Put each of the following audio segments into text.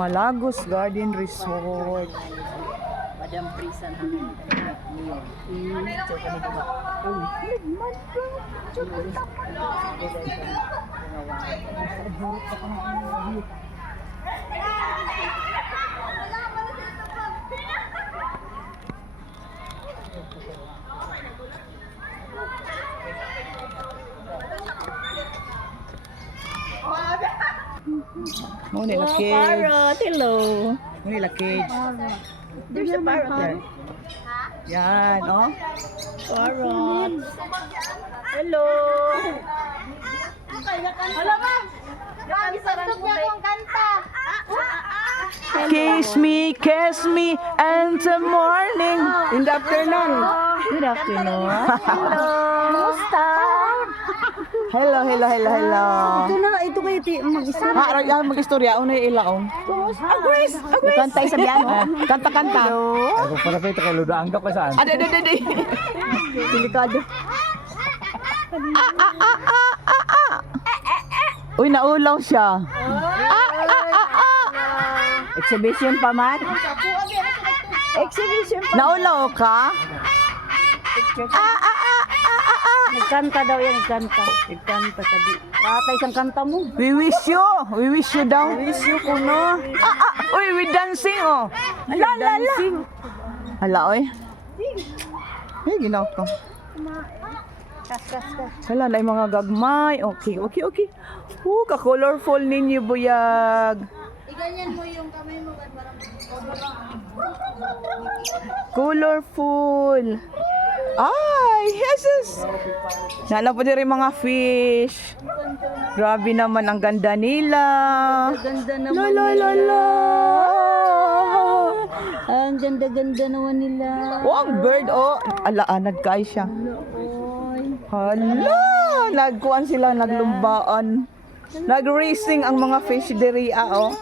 Malagos Garden Resort. Madam Prisan ang niyo. So kami diba? Mo nila cage. Parrot, hello. Mo nila cage. There's a parrot there. Yan, oh. Parrot. Hello. Hello, ma'am. Kiss me in the morning. In the afternoon. Good afternoon. Hello. Kumusta? Hello. Ito na, ito kayo mag-isa. Ha, yan mag-istorya. Una yung ilaong. Agwes! Kanta sa piano. Kanta. Ako para pa ito kay Ludo Anggap ka saan? Ade. Delikado. Uy, naulaw siya. Exhibition pa man? Exhibition pa. Naulaw ka? Nagkanta daw yan, nagkanta. Nagkanta sabi. Rata isang kanta mo. We wish you daw. Wish you ko no. Uy, we dancing, oh. La. Hala, oy. Ay, ginaw ko. Kas. Hala, na yung mga gagmay. Okay. Ka-colorful ninyo, buyag. Iganyan mo yung kamay mo. Colorful. Ay, Jesus. Nala po din mga fish. Grabe naman ang ganda nila. Ganda La naman la la la. Ang ganda-ganda naman nila. Oh, ang bird, oh. Ala, nagkaay siya. Hala, nagkuan sila, naglumbaan. Nag-racing ang mga fish diri, oh.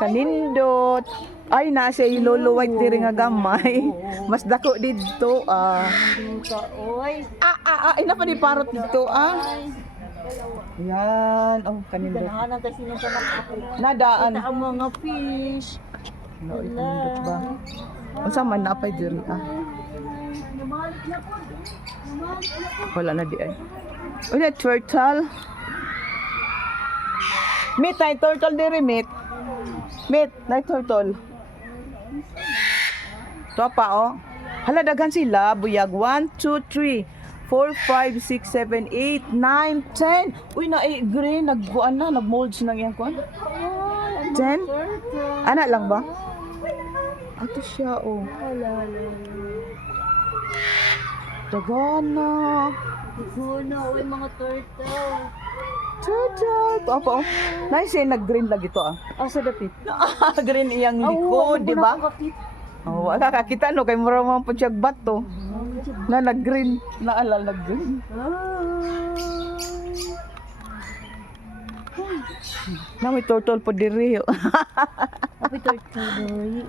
Kanindot. Ay, nasa yung lolo white diri nga gamay. Mas dako dito, Oy. Ina pa ni parot dito, Yan, oh, kanindot. Ganahanan tayo sino sa ako. Nadaan. Ang mga fish. Kanindot ba? Unsa man napay diri, Wala na di ay. Uy, turtle. Meet, na turtle diri, meet. Meet, na turtle. Ito pa, oh. Hala, daghan sila. Buyag. 1, 2, 3, 4, 5, 6, 7, 8, 9, 10. Uy, green. Nagbuan na. Nag-molds na yan, kuan. 10? Anak lang ba? Ato siya, oh. Daghan na. Guno, oy mga turtle. Turtle. Ito pa, oh. Nice, nag-green lagi to, Asa dapit? Green iyang likod, di ba? Oh, wala ka kita no kay mura man pud siya bato. Na nag-green, naalala nag-green. Na may turtle po diri. Apoy turtle.